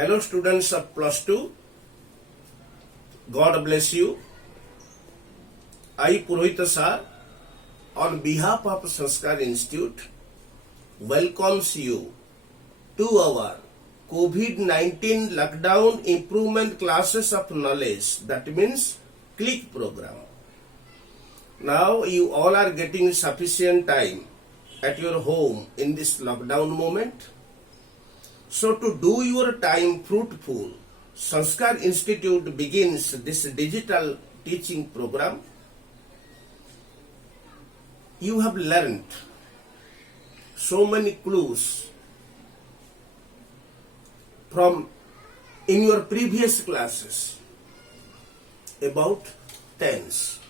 Hello students of plus 2. God bless you. I Purohita sir on behalf of Sanskar Institute welcomes you to our COVID-19 lockdown improvement classes of knowledge, that means CLICK program. Now you all are getting sufficient time at your home in this lockdown moment. So to do your time fruitful, Sanskar Institute begins this digital teaching program. You have learned so many clues from in your previous classes about tense.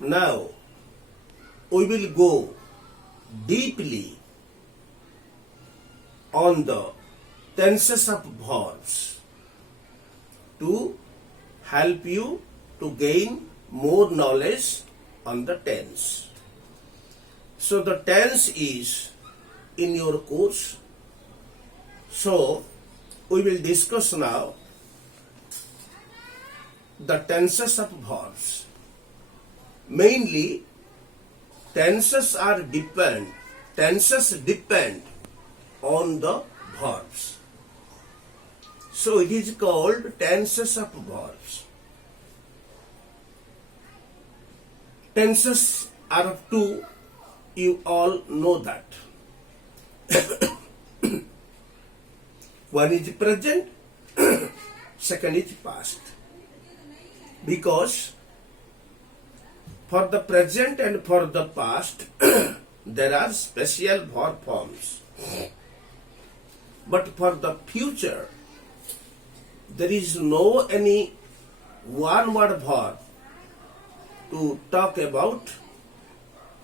Now we will go deeply on the tenses of verbs to help you to gain more knowledge on the tense. So the tense is in your course. So we will discuss now the tenses of verbs. Mainly tenses depend on the verbs. So it is called tenses of verbs. Tenses are of two, you all know that. One is present, second is past. Because for the present and for the past, there are special verb forms. But for the future, there is no any one word verb to talk about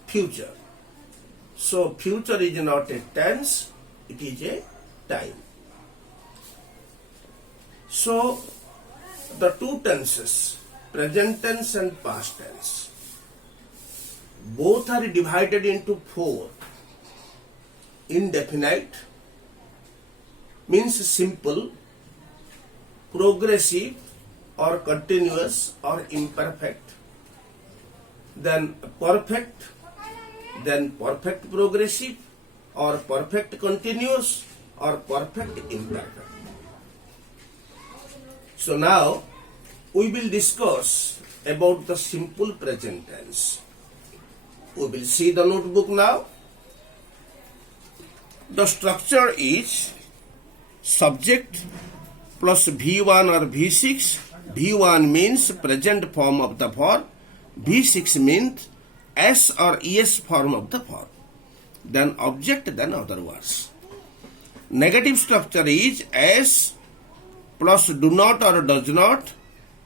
future. So future is not a tense, it is a time. So the two tenses, present tense and past tense, both are divided into four. Indefinite means simple, progressive or continuous or imperfect, then perfect, then perfect progressive or perfect continuous or perfect imperfect. So now we will discuss about the simple present tense. We will see the notebook now. The structure is subject plus V1 or V6. V1 means present form of the verb. V6 means S or ES form of the verb. Then object, then other words. Negative structure is S plus do not or does not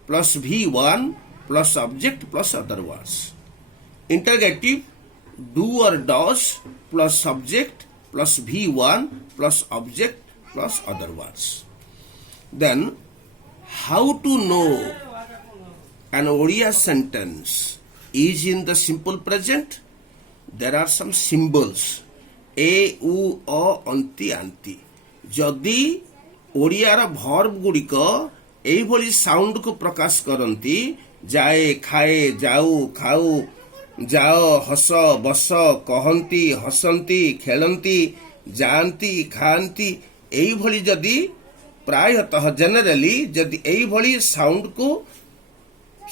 plus V1 plus object plus other words. Interrogative, do or does plus subject plus V1 plus object plus other words. Then, how to know an Oriya sentence is in the simple present? There are some symbols. A, U, O, Anti, Anti. Jodi Oriya verb gudiko ଏଇଭଳି ସାଉଣ୍ଡକୁ ପ୍ରକାଶ କରନ୍ତି, ଯାଏ, ଖାଏ, ଯାଉ, ଖାଉ, ଯାଅ, ହସ, ବସ, କହନ୍ତି, ହସନ୍ତି, ଖେଳନ୍ତି, ଯାଆନ୍ତି, ଖାଆନ୍ତି, ଏଇଭଳି ଯଦି ପ୍ରାୟତଃ ଜେନେରାଲି ଯଦି ଏଇଭଳି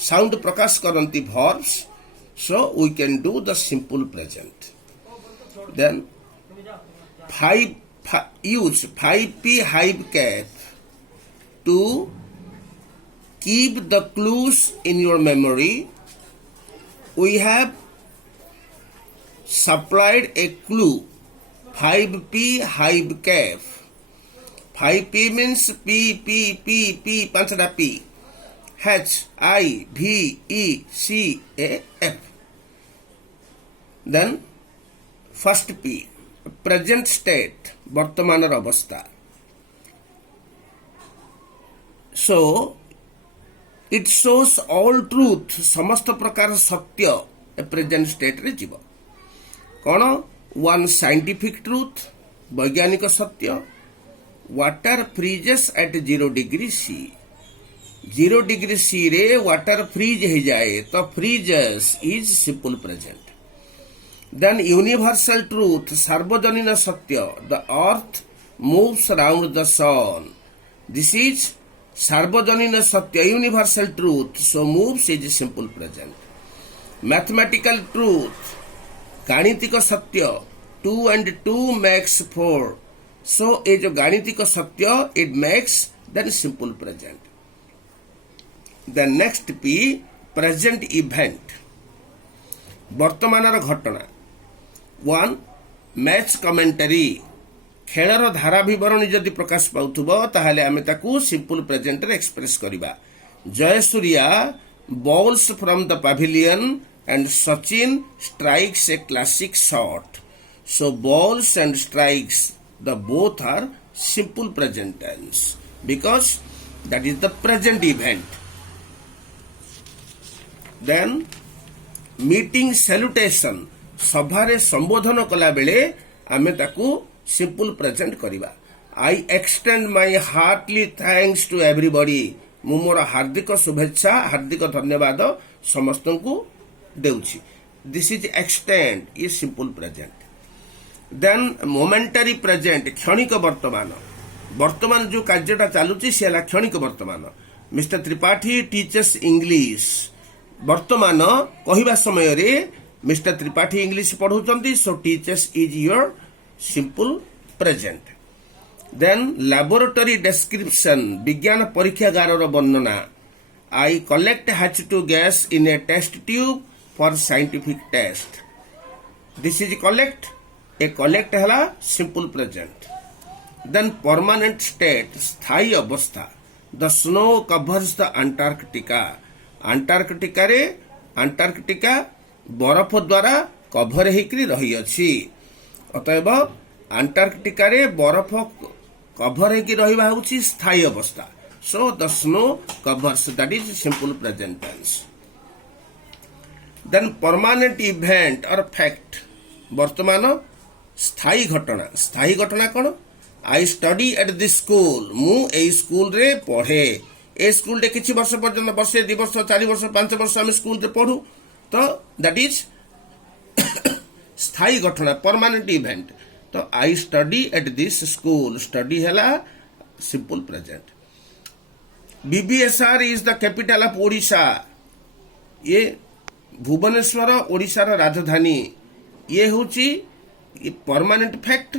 ସାଉଣ୍ଡ ପ୍ରକାଶ କରନ୍ତି verbs, so we can do the simple present. Then use 5P hive cap to keep the clues in your memory. We have supplied a clue, 5P hive cap. 5P means P, panchada P. HIVECAF. Then first P, present state, ବର୍ତ୍ତମାନର ଅବସ୍ଥା. So it shows all truth, ସମସ୍ତ ପ୍ରକାର ସତ୍ୟ a present state ରେ ଯିବ. କ'ଣ? One scientific truth, ବୈଜ୍ଞାନିକ ସତ୍ୟ. water freezes at 0 degree C. 0 degree C रे water freeze हो जाए तो freezes is simple present. Then universal truth, सार्वजनीन सत्य, the earth moves around the sun. This is सार्वजनीन सत्य, universal truth, so moves is simple present. Mathematical truth, गाणितिक सत्य, 2 and 2 makes 4. So ये जो गाणितिक सत्य it makes then simple present. The next P, present event, वर्तमानर घटना. 1 match commentary, खेलर धारा विवरणी जदि प्रकाश पाउथुबो ताहले आमे ताकू सिंपल प्रेजेंट रे एक्सप्रेस करिबा. Jayasuriya bowls from the pavilion and Sachin strikes a classic shot. So bowls and strikes, the both are simple present tense because that is the present event. Then meeting salutation, सभारे संबोधन कला बेले आमे ताकू simple present करिबा. I extend my heartily thanks to everybody. मु मोर हार्दिक शुभेच्छा हार्दिक धन्यवाद समस्त को देउछि. दिस इज एक्सटेंड, ये simple present. Then momentary present, क्षणिक वर्तमान. वर्तमान जो कार्यटा चालुछि से हला क्षणिक वर्तमान. मिस्टर त्रिपाठी टीचर्स इंग्लिश, वर्तमान कहिबा समय रे मिस्टर त्रिपाठी इंग्लिश पढ़ौचंती, so teaches is your simple present. Then laboratory description, विज्ञान परीक्षागार वर्णना. I collect H2 gas in a test tube for scientific test. This is collect. A collect है simple present. Then permanent state, स्थायी अवस्था. The snow covers the Antarctica. Antarctica रे Antarctica बरफ द्वारा cover होकर रही अछि. अतएव अंटार्कटिका रे बरफ कभर होकर रहिबा होछि स्थायी अवस्था. So the snow covers, that is simple present tense. Then permanent event or fact, वर्तमान स्थायी घटना. स्थायी घटना कौन? I study at this school, मु ए स्कूल रे पढ़े. ए स्कूल रे किछि वर्ष पर्यंत, वर्षे 2 वर्ष 4 वर्ष 5 वर्ष हम स्कूल रे पढ़ू, तो दैट इज स्थायी घटना, परमानेंट इवेंट. तो I study at this school, study है simple present. BBSR is the capital of Odisha, ये भुवनेश्वर ओडिशार राजधानी. ये होची परमानेंट फैक्ट,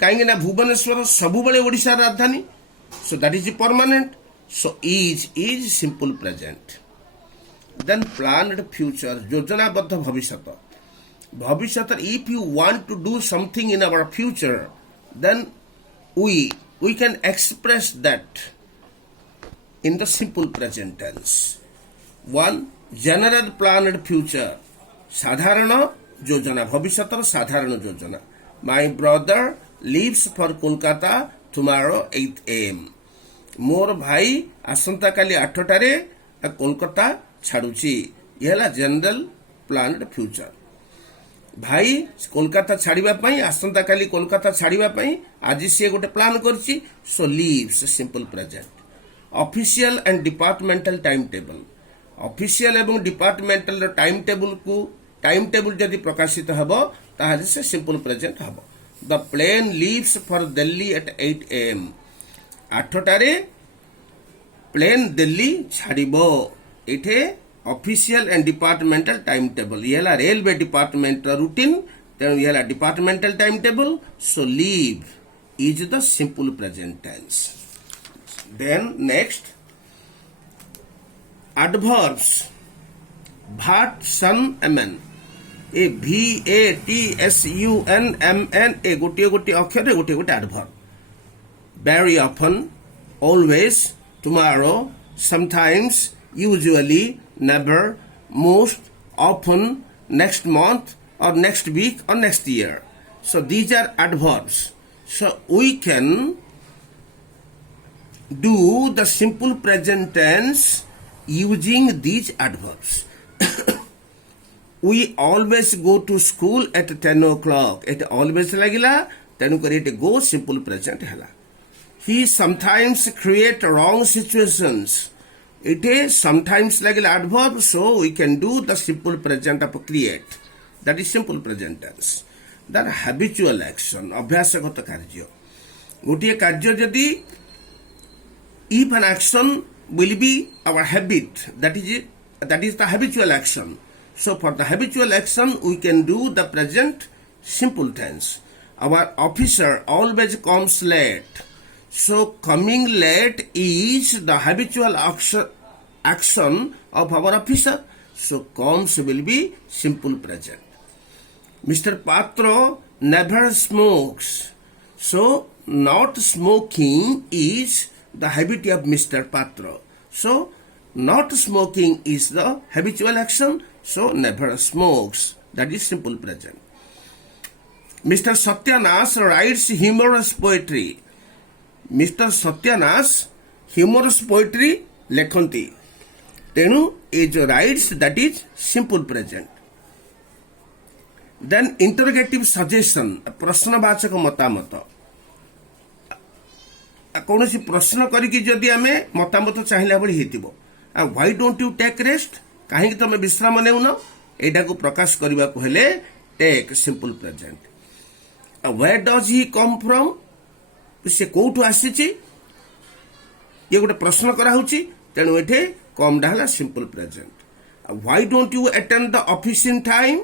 कहीं भुवनेश्वर सबु बड़े ओडिशार राजधानी. So that is permanent. So is simple present. Then planned future, योजनाबद्ध भविष्य. भविष्यत, if you want to do something in our future, then we can express that in the simple present tense. 1 general planned future, साधारण योजना, भविष्यतर साधारण योजना. My brother leaves for Kolkata tomorrow 8 AM. मोर भाई आसंता काली 8 टारे कोलकाता छाड़ुची. यह general planned future. भाई कोलकाता छाड़िबा पई, आसंता काली कोलकाता छाड़िबा पई आज से गोटे प्लान करछि. So leaves, simple present. Official and departmental time table, official एवं डिपार्टमेंटल टाइम टेबल जदि प्रकाशित हबो ताहले से सिंपल प्रेजेंट हबो. The plane leaves for Delhi at 8 AM. 8 टारे प्लेन दिल्ली छाड़िबो. एठे official and departmental time table, ये रेलवे डिपार्टमेंट रूटीन, तेणु ये departmental time table. So leave is the simple present tense. Then next adverbs, भाट सन एमएन. ए VATSUNMN, ए गोटे गोटे अक्षर गोटे गोटे adverb. Very often, always, tomorrow, sometimes, usually, never, most, often, next month, or next week, or next year. So these are adverbs. So we can do the simple present tense using these adverbs. We always go to school at 10 o'clock. It always lagila तेणु करी it go simple present हैला. He sometimes create wrong situations. It is sometimes like an adverb, so we can do the simple present of create. That is simple present tense. That habitual action, अभ्यासगत कार्य. गोटिए कार्य जदि if an action will be our habit, that is the habitual action. So for the habitual action, we can do the present simple tense. Our officer always comes late. So coming late is the habitual action of our officer. So comes will be simple present. Mr. Patro never smokes. So not smoking is the habit of Mr. Patro. So not smoking is the habitual action. So never smokes. That is simple present. Mr. Satyanas writes humorous poetry. Mr. Satyanas humorous poetry लेखन्ति. तेणु ये जो writes that is simple present. Then interrogative suggestion, प्रश्नवाचक मतामत. कौनसी प्रश्न करिकी जदि आमे मतामत चाहिला भली हेतिबो. Why don't you take rest? काहे तमे विश्राम नेउन? एटा को प्रकाश करबा को हेले take simple present. Where does he come from? से कोठु आसीची ये गोटे प्रश्न करा होची तेणु एठे कम डाला simple present. Why don't you attend the office in time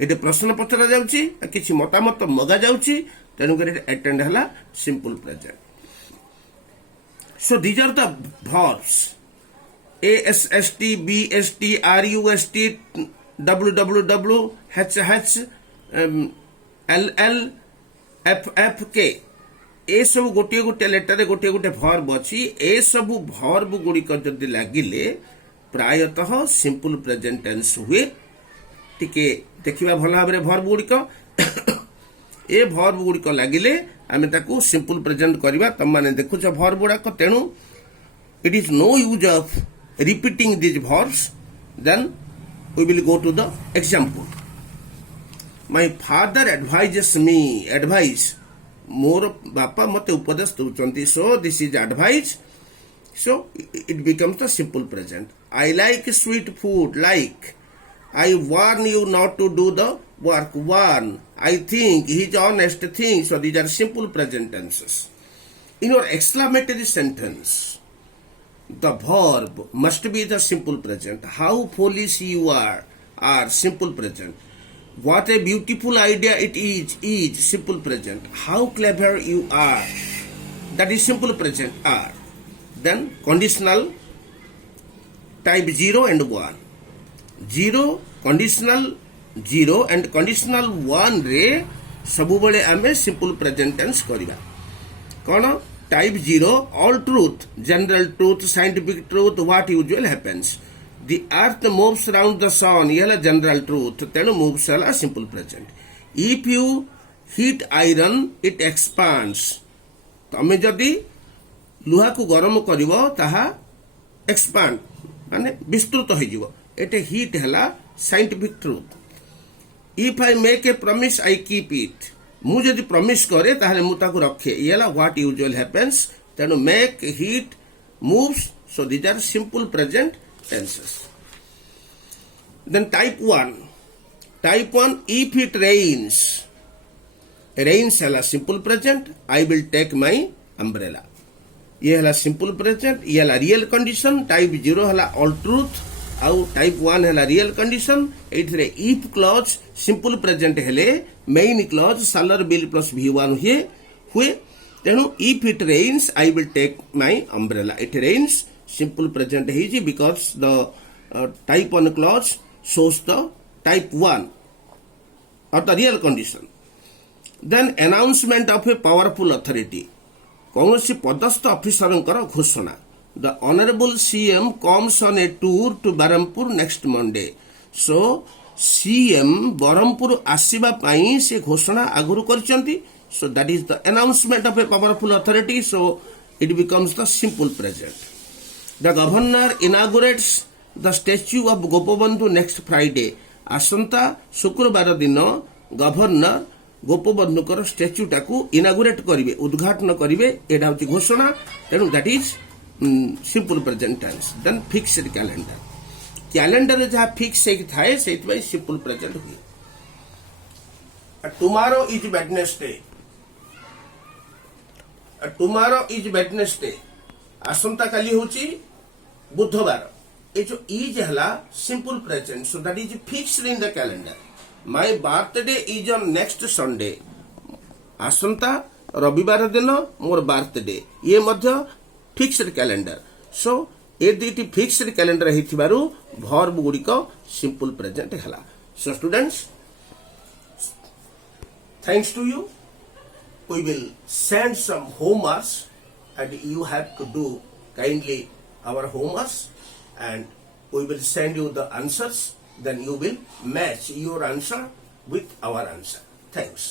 एठे प्रश्न पचरा जाउची किछि मतामत मगा जाउची तेणु करे अटेंड हला simple present. So these are the verbs ASST BST RUST WWW HH LL FFK ए सब गोटे गोटे लेटर गोटे गोटे भर्ब अच्छी. ए सब भर्ब गुड़िक जदि लगिले प्रायतः सिंपल प्रेजेंट टेंस हुए. टिके देखिबा भल भाबरे भर्ब गुड़िक ए भर्ब गुड़िक लगिले आमे ताकू सिंपल प्रेजेंट करबा. तम माने देखुछ भर्ब गुड़ाक तेणु it is no use of repeating this verbs. Then we will go to the example. My father advises me. Advise मोर बापा मते उपदेश दउचंती. So this is advise. So it becomes the simple present. I like sweet food. Like. I warn you not to do the work. Warn. I think he is honest. Think. So these are simple present tenses. In your exclamatory sentence the verb must be the simple present. How foolish you are simple present. What a beautiful idea it is simple present. How clever you are, that is simple present. Are. Then conditional type 0 and 1. 0 conditional 0 and conditional 1 रे सबु बळे आमे simple present tense करिबा. कोन type 0 all truth, general truth, scientific truth, what usually happens. The earth moves around the sun. ये general truth. तेणु moves है simple present. If you heat iron, it expands. तमे जदि लुहा को गरम करिवो ताहा expand माने विस्तृत हो जिवो. एटे heat हैला scientific truth. If I make a promise, I keep it. मु जदि प्रॉमिस करे ताहले मु ताकु रखे. ये ला व्हाट यूजुअल हैपेंस. तेणु make, heat, moves. So these are simple present tenses. Then type 1. Type 1 if it rains. Rains है simple present. I will take my umbrella. ये है सिंपल प्रेजेंट. ये है रियल कंडीशन. टाइप 0 है all truth. आउ type 1 है real condition. एठरे if clause simple present हेले मेन क्लॉज सालर बिल प्लस V1 हुए. तेणु if it rains I will take my umbrella. It rains simple present है because the type 1 clause shows the type 1 or the real condition. Then announcement of a powerful authority. कौनसी पदस्थ ऑफिसरंकर घोषणा. The Honorable CM comes on a tour to Berhampur next Monday. So CM Berhampur आसीबा पाई से घोषणा आगुरु करचंती. So that is the announcement of a powerful authority. So it becomes the simple present. The governor inaugurates the statue of Gopabandhu next Friday. आसंता शुक्रवार दिन governor गोपबंधुकर स्टैच्यूटा को inaugurate करेंगे उद्घाटन करेंगे एटा हूँ घोषणा तेणु that is simple present tense then fixed calendar calendar जहाँ फिक्स थाए से सिंपल प्रेजेंट हुए tomorrow is Wednesday tomorrow is Wednesday आसंता काली होची बुधवार ये जो इज है simple present so that is fixed in the calendar my birthday is on next Sunday आसंता रविवार दिन मोर बर्थडे ये मध्य फिक्स्ड कैलेंडर सो ये दुईटी फिक्स्ड कैलेंडर होइथिबारु वर्ब गुड़िक सिंपल प्रेजेंट है so students thanks to you we will send some homeworks and you have to do kindly our homeworks and we will send you the answers then you will match your answer with our answer thanks